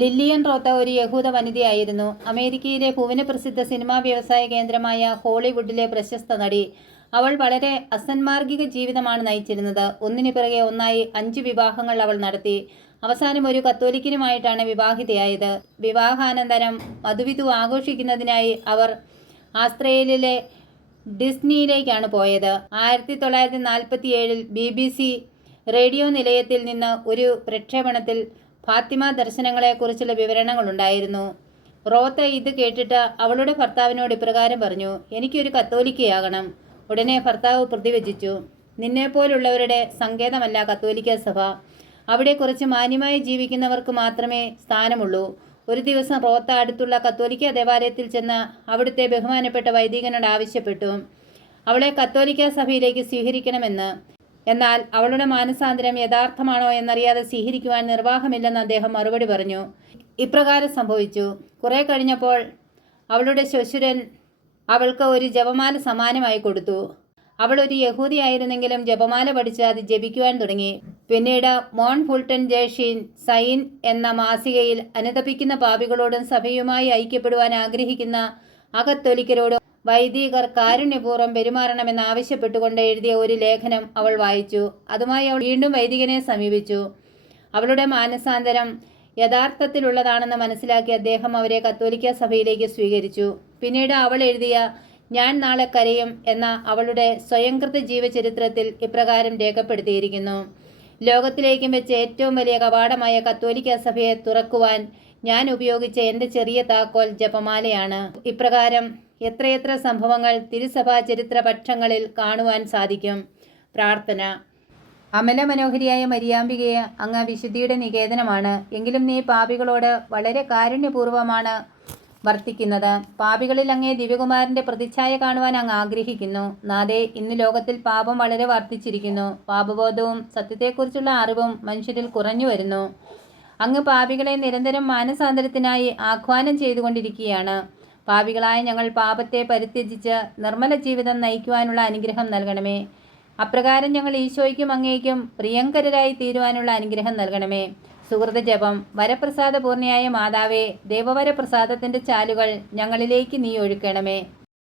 Lillian റോത്ത ഒരു യഹൂദ വനിതയായിരുന്നു. അമേരിക്കയിലെ ഭുവന പ്രസിദ്ധ സിനിമാ വ്യവസായ കേന്ദ്രമായ ഹോളിവുഡിലെ പ്രശസ്ത നടി. അവൾ വളരെ അസന്മാർഗിക ജീവിതമാണ് നയിച്ചിരുന്നത്. ഒന്നിനു പിറകെ ഒന്നായി അഞ്ച് വിവാഹങ്ങൾ അവൾ നടത്തി. അവസാനം ഒരു കത്തോലിക്കനുമായിട്ടാണ് വിവാഹിതയായത്. വിവാഹാനന്തരം മധുവിധു ആഘോഷിക്കുന്നതിനായി അവർ ആസ്ത്രേലിയയിലെ ഡിസ്നിയിലേക്കാണ് പോയത്. ആയിരത്തി തൊള്ളായിരത്തി നാൽപ്പത്തി ഏഴിൽ ബി ബി സി റേഡിയോ നിലയത്തിൽ നിന്ന് ഒരു പ്രക്ഷേപണത്തിൽ ഫാത്തിമ ദർശനങ്ങളെക്കുറിച്ചുള്ള വിവരണങ്ങളുണ്ടായിരുന്നു. റോത്ത ഇത് കേട്ടിട്ട് അവളുടെ ഭർത്താവിനോട് ഇപ്രകാരം പറഞ്ഞു എനിക്കൊരു കത്തോലിക്കയാകണം. ഉടനെ ഭർത്താവ് പ്രതിവചിച്ചു നിന്നെപ്പോലുള്ളവരുടെ സങ്കേതമല്ല കത്തോലിക്ക സഭ. അവിടെ കുറച്ച് മാന്യമായി ജീവിക്കുന്നവർക്ക് മാത്രമേ സ്ഥാനമുള്ളൂ. ഒരു ദിവസം റോത്ത അടുത്തുള്ള കത്തോലിക്ക ദേവാലയത്തിൽ ചെന്ന് അവിടുത്തെ ബഹുമാനപ്പെട്ട വൈദികനോട് ആവശ്യപ്പെട്ടു. അവളെ കത്തോലിക്ക സഭയിലേക്ക് സ്വീകരിക്കണമെന്ന്. എന്നാൽ അവളുടെ മാനസാന്തരം യഥാർത്ഥമാണോ എന്നറിയാതെ സ്വീകരിക്കുവാൻ നിർവാഹമില്ലെന്ന് അദ്ദേഹം മറുപടി പറഞ്ഞു. ഇപ്രകാരം സംഭവിച്ചു. കുറെ കഴിഞ്ഞപ്പോൾ അവളുടെ ശ്വശുരൻ അവൾക്ക് ഒരു ജപമാല സമാനമായി കൊടുത്തു. അവൾ ഒരു യഹൂദിയായിരുന്നെങ്കിലും ജപമാല പഠിച്ച് അത് ജപിക്കുവാൻ തുടങ്ങി. പിന്നീട് മോൺ ഫുൾട്ടൻ ജേഷീൻ സൈൻ എന്ന മാസികയിൽ അനുതപിക്കുന്ന പാപികളോടും സഭയുമായി ഐക്യപ്പെടുവാൻ ആഗ്രഹിക്കുന്ന അകത്തൊലിക്കരോടും വൈദികർ കാരുണ്യപൂർവം പെരുമാറണമെന്ന് ആവശ്യപ്പെട്ടുകൊണ്ട് എഴുതിയ ഒരു ലേഖനം അവൾ വായിച്ചു. അതുമായി അവൾ വീണ്ടും വൈദികനെ സമീപിച്ചു. അവളുടെ മാനസാന്തരം യഥാർത്ഥത്തിലുള്ളതാണെന്ന് മനസ്സിലാക്കി അദ്ദേഹം അവരെ കത്തോലിക്ക സഭയിലേക്ക് സ്വീകരിച്ചു. പിന്നീട് അവൾ എഴുതിയ ഞാൻ നാളെ കരയും എന്ന അവളുടെ സ്വയംകൃത ജീവചരിത്രത്തിൽ ഇപ്രകാരം രേഖപ്പെടുത്തിയിരിക്കുന്നു. ലോകത്തിലേക്കും വെച്ച് ഏറ്റവും വലിയ കവാടമായ കത്തോലിക്ക സഭയെ തുറക്കുവാൻ ഞാൻ ഉപയോഗിച്ച എന്റെ ചെറിയ താക്കോൽ ജപമാലയാണ്. ഇപ്രകാരം എത്രയെത്ര സംഭവങ്ങൾ തിരുസഭാ ചരിത്ര പക്ഷങ്ങളിൽ കാണുവാൻ സാധിക്കും. പ്രാർത്ഥന. അമല മനോഹരിയായ മരിയാമ്പികയെ അങ്ങ് വിശുദ്ധിയുടെ നികേതനമാണ്. എങ്കിലും നീ പാപികളോട് വളരെ കാരുണ്യപൂർവമാണ് വർത്തിക്കുന്നത്. പാപികളിൽ അങ്ങേ ദിവ്യകുമാരന്റെ പ്രതിച്ഛായ കാണുവാൻ അങ്ങ് ആഗ്രഹിക്കുന്നു. നാദേ ഇന്ന് ലോകത്തിൽ പാപം വളരെ വർദ്ധിച്ചിരിക്കുന്നു. പാപബോധവും സത്യത്തെക്കുറിച്ചുള്ള അറിവും മനുഷ്യരിൽ കുറഞ്ഞു വരുന്നു. അങ്ങ് പാപികളെ നിരന്തരം മാനസാന്തരത്തിനായി ആഹ്വാനം ചെയ്തുകൊണ്ടിരിക്കുകയാണ്. പാപികളായ ഞങ്ങൾ പാപത്തെ പരിത്യജിച്ച് നിർമ്മല ജീവിതം നയിക്കുവാനുള്ള അനുഗ്രഹം നൽകണമേ. അപ്രകാരം ഞങ്ങൾ ഈശോയ്ക്കും അങ്ങേക്കും പ്രിയങ്കരരായി തീരുവാനുള്ള അനുഗ്രഹം നൽകണമേ. സുഹൃത ജപം വരപ്രസാദപൂർണയായ മാതാവേ ദേവവരപ്രസാദത്തിന്റെ ചാലുകൾ ഞങ്ങളിലേക്ക് നീ ഒഴുക്കണമേ.